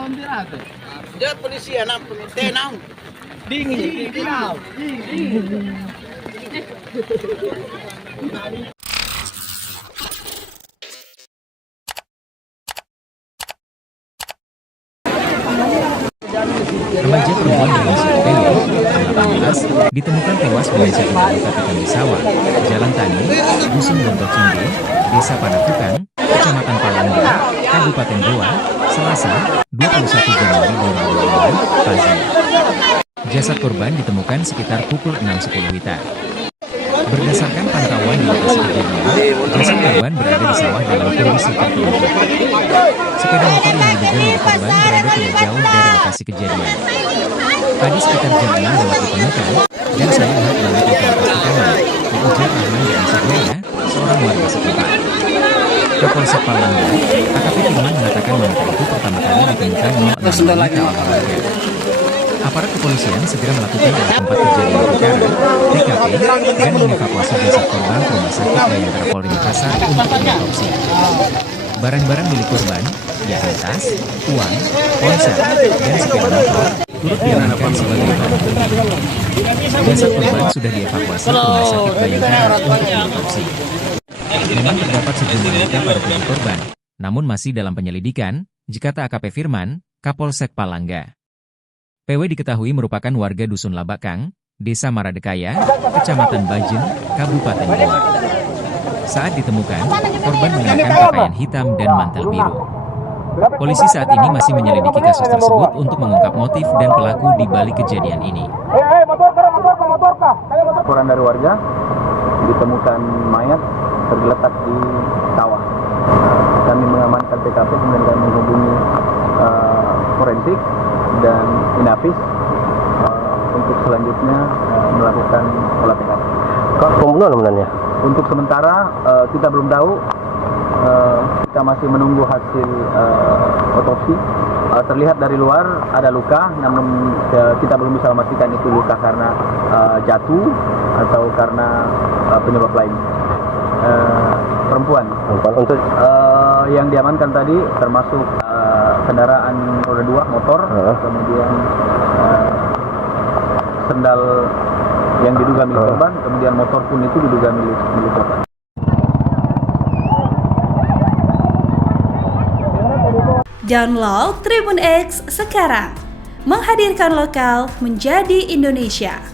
lawan pirata. Dia polisi anak tenang. Dingin, tidak. Remaja perempuan berinisial PW, 18, ditemukan tewas belajar dilakukan di sawah, Jalan Tani, Dusun Bontocinde, Desa Panakukan, Kecamatan Palangga, Kabupaten Goa, Selasa, 21 Januari 2025, pagi. Jasad korban ditemukan sekitar pukul 6.10 WITA. Berdasarkan pantauan di lokasi kejadian, jasad korban berada di sawah dalam kondisi tertelungkup. Sepeda motor yang diduga milik korban berada tidak jauh dari lokasi kejadian. Tadi sekitar jam 6 lewat ditemukan, dan saya lihat banyak otoritas di kamar, ujar Rahman dan Subraya, seorang warga setempat. Kapolsek Palangga, AKP Firman mengatakan wanita itu pertama kali ditemukan 06 wanita oleh warga. Aparat kepolisian segera melakukan olah tempat kejadian perkara, TKP, dan mengevakuasi jasad korban ke rumah sakit Bayangkara Polri Makassar untuk diotopsi. Barang-barang milik korban, yakni tas, uang, ponsel, dan sepeda motor, turut diamankan sebagai barang bukti. Jasad korban sudah dievakuasi ke rumah sakit Bayangkara untuk diotopsi. Memang terdapat sejumlah luka pada tubuh korban, namun masih dalam penyelidikan, kata AKP Firman, Kapolsek Palangga. PW diketahui merupakan warga Dusun Labakang, Desa Maradekaya, Kecamatan Bajen, Kabupaten Goa. Saat ditemukan, korban mengenakan pakaian hitam dan mantel biru. Polisi saat ini masih menyelidiki kasus tersebut untuk mengungkap motif dan pelaku di balik kejadian ini. Laporan dari warga, ditemukan mayat tergeletak di sawah. Kami mengamankan TKP, kemudian kami menghubungi forensik dan Inafis untuk selanjutnya melakukan olah TKP. Pembunuhan sebenarnya? Untuk sementara kita belum tahu, kita masih menunggu hasil otopsi. Terlihat dari luar ada luka, namun kita belum bisa memastikan itu luka karena jatuh atau karena penyebab lain. Perempuan. Untuk yang diamankan tadi termasuk kendaraan roda 2 motor, kemudian sendal yang diduga milik korban, kemudian motor pun itu diduga milik korban. Download Tribun X sekarang, menghadirkan lokal menjadi Indonesia.